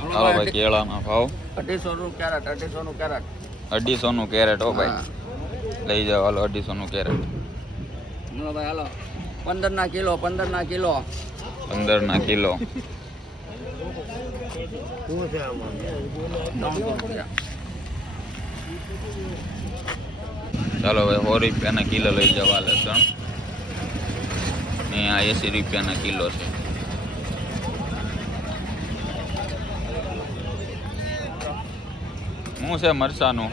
હાલો ભાઈ કેળાના ભાવ 250 નું કેરેટ, 250 નું કેરેટ. 250 નું કેરેટ. હો ભાઈ લઈ જાઓ હાલો 250 નું કેરેટ. હાલો ભાઈ હાલો 15 ના કિલો, 15 ના કિલો. 15 ના કિલો. શું છે આમાં? 300 રૂપિયા. ચાલો ભાઈ 100 રૂપિયાના કિલો લઈ જાઓ આ લસણ. ને આ 80 રૂપિયાના કિલો છે. શું છે મરચાનું?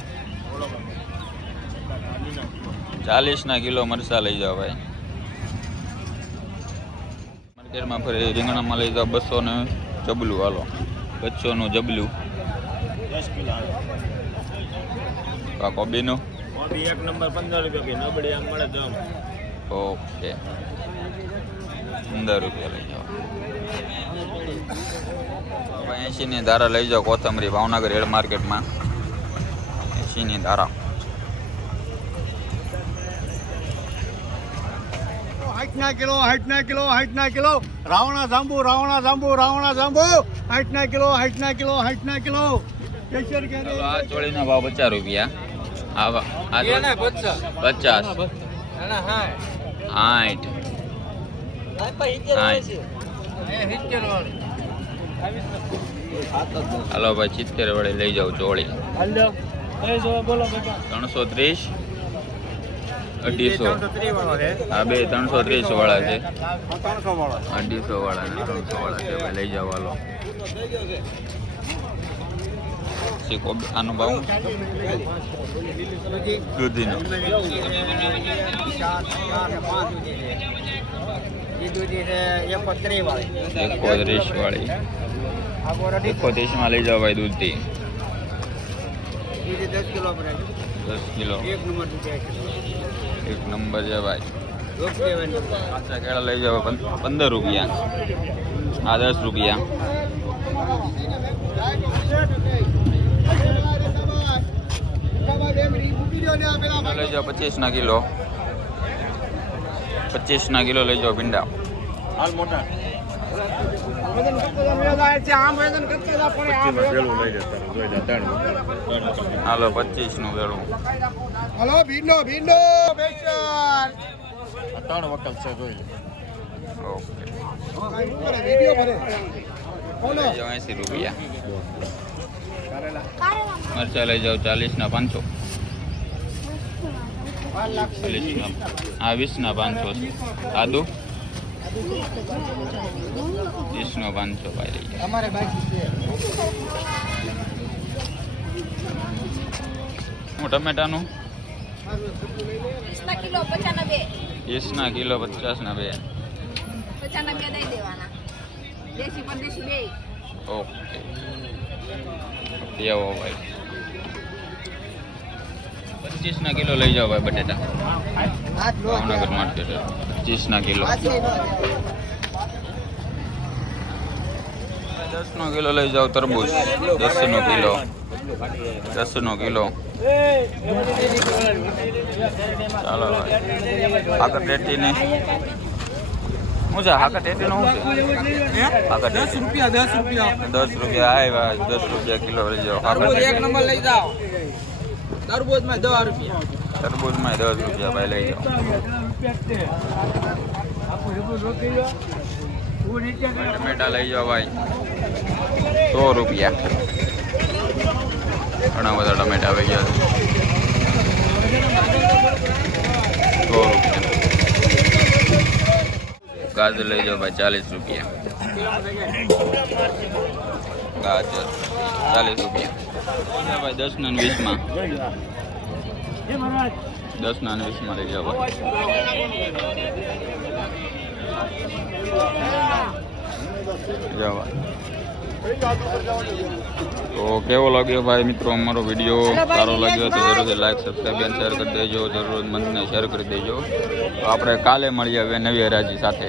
40 ના કિલો મરચા લઈ જાઓ ભાઈ. માર્કેટમાં ફરી રીંગણામાં લઈ જાઓ 200 ને જબલું. હાલો 200 નું જબલું. 10 કિલો. આ કોબીનું કોબી એક નંબર 15 રૂપિયા નબળી આમ મળે તો. ઓકે 15 રૂપિયા લઈ જાઓ. 80 ની ધારા લઈ જાઓ કોથમરી ભાવનગર હેડ માર્કેટમાં. 80 ની ધારા. 60 ના કિલો, 60 ના કિલો, 60 ના કિલો. રાવણા જાંબુ, રાવણા જાંબુ, રાવણા જાંબુ. 60 ના કિલો, 60 ના કિલો, 60 ના કિલો. કેસર કેરી. આ ચોળીના ભાવ 50 રૂપિયા. આ 50. 60. હાલો ભાઈ 70 વડે લઈ જાઓ ચોળી. 330 250. આ બે 330 વાળા છે. 250 વાળા ને 300 વાળા છે ભાઈ લઈ જાઓ હાલો. આનો ભાવ દૂધીનો 31 વાળી. 31 માં લઈ જાઓ ભાઈ દૂધી. 10 કિલો. એક નંબર છે ભાઈ. કાચા કેળા લઈ જાઓ 15 રૂપિયા. આ 10 રૂપિયા. લઈ જાઓ 25 ના કિલો. 25 ના કિલો લઈ જાઓ ભીંડા. હાલ મોટા. હાલો 25 નું વેળું. હાલો ભીંડો ભીંડો 3 વકલ છે જોઈ. ઓકે વિડિયો ભરે. લઈ જાઓ 80 રૂપિયા. મરચા લઈ જાઓ 40 ના 500. 40 ના. આ 20 ના 500. આદુ 20 નો 500 ભાઈ લઈ જાઓ. અમારે બાકી છે. હું ટમેટાનું 20 ના કિલો 95. 20 ના કિલો 50 ના 2. 50 ના 2 દઈ દેવાના. દેશી પરદેશી બે. ઓકે એવો ભાઈ. 25 ના કિલો લઈ જાઓ ભાઈ બટેટા. ભાવનગર માર્કેટ 25 ના કિલો. 10 નો કિલો લઈ જાઓ તરબૂચ. 10 નો કિલો. 10 નો કિલો. ચાલો ભાઈ હાકર ટેટી ને શું છે? હાકર ટેટી નું શું છે? હાકર 10 રૂપિયા. 10 રૂપિયા આવ્યા. 10 રૂપિયા કિલો લઈ જાઓ. એક નંબર લઈ જાઓ. તરબૂચમાં 10 રૂપિયા. તરબૂચમાં 10 રૂપિયા ભાઈ લઈ જાઓ. ટમેટા લઈ જાઓ ભાઈ 100 રૂપિયા. ઘણા બધા ટમેટા આવી ગયા 100 રૂપિયા. ગાજર લઈ જાઓ ભાઈ 40 રૂપિયા. ગાજર 40 રૂપિયા ભાઈ. 10 ના 20 માં. 10 ના 20 માં લઈ જાઓ ભાઈ. તો કેવો લાગ્યો ભાઈ મિત્રો અમારો વિડીયો? સારો લાગ્યો તો જરૂરથી લાઈક સબસ્ક્રાઈબ અને શેર કરી દેજો. જરૂરતમંદને શેર કરી દેજો. તો આપણે કાલે મળીએ હવે નવી હરાજી સાથે.